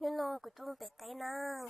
nhưng nó của tôi bị tay năng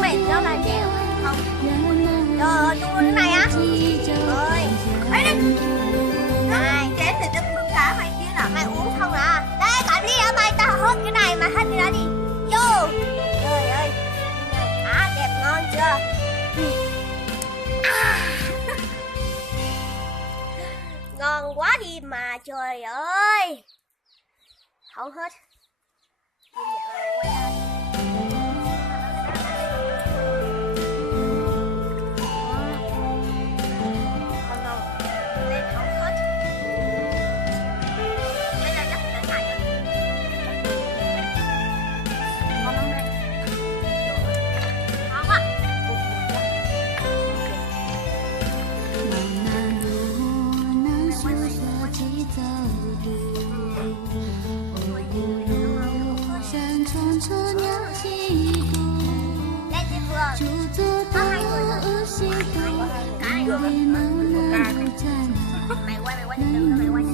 Mày nó là chèo không? Trời ơi, tôi cái này á. Ơi, ấy đi. Này, chén thì tôi đừng cả mày kia nào. Mày uống không à? Đây, cầm đi hả mày? Tao hết cái này mà hết cái đó đi. Vô. Trời ơi. Đẹp ngon chưa? Ngon quá đi mà trời ơi. Không hết. Mày quay từ từ mày quay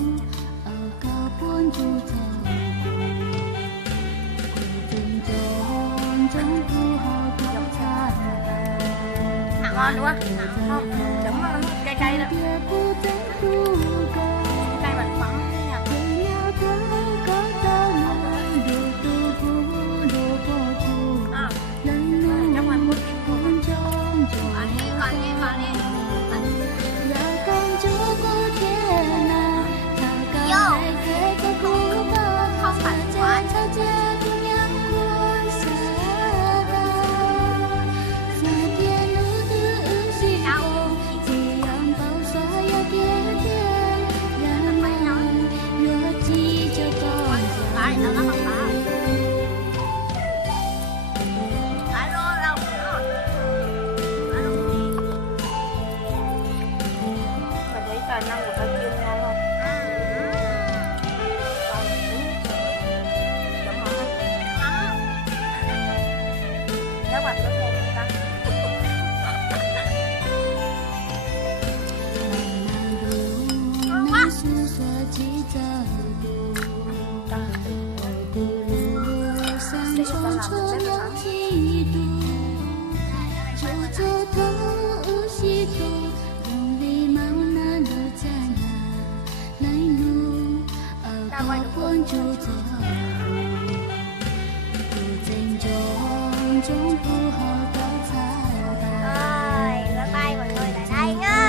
ngon đúng không? Không, đúng rồi, cay cay đó. Cay mà mắm nha. Trong ngoài mút còn đi. Không phải quá. Năng của ta chiên ngon không? Các bạn có thêm không ta? Ngon quá. Rồi, bye bye mọi người tại đây nhá.